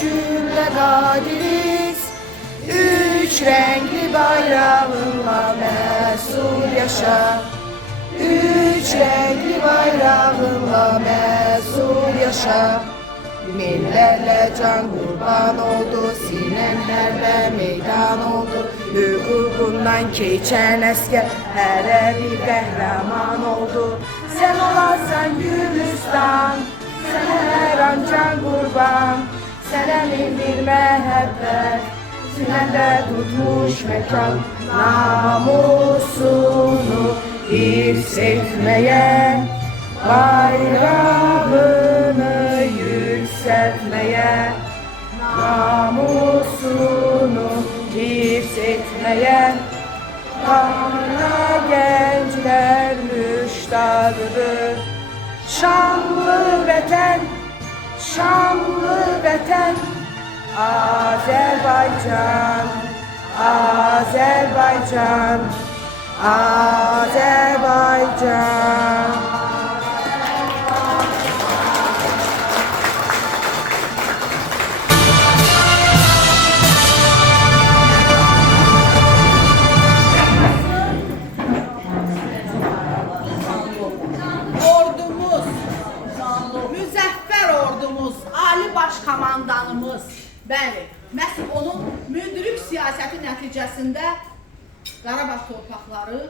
cümle kadiriz. Üç renkli bayrağınla mesul yaşa. Üç renkli bayrağınla mesul yaşa. Millerle can kurban oldu, sinenlerle meydan oldu. Hüququndan keçen əskər, hərə bir qəhrəman oldu. Sen olarsan Gülüstan, sen her an can kurban. Sənə min bir məhəbbət, sinəndə tutmuş məkan. Namusunu hirs etməyə, bayrağını yükseltmeye, namusunu hirs etmeye. Bana gençler müştadıdır. Şanlı vətən, şanlı vətən, Azerbaycan, Azerbaycan, Azerbaycan. Ordumuz, müzəffər ordumuz, Ali Başkomandanımız, bəli, məhz onun müdrik siyasəti nəticəsində Qarabağ torpaqları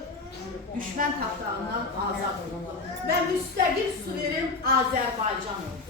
düşmən tapdağından azad olundu və müstəqil suveren Azərbaycan oldu.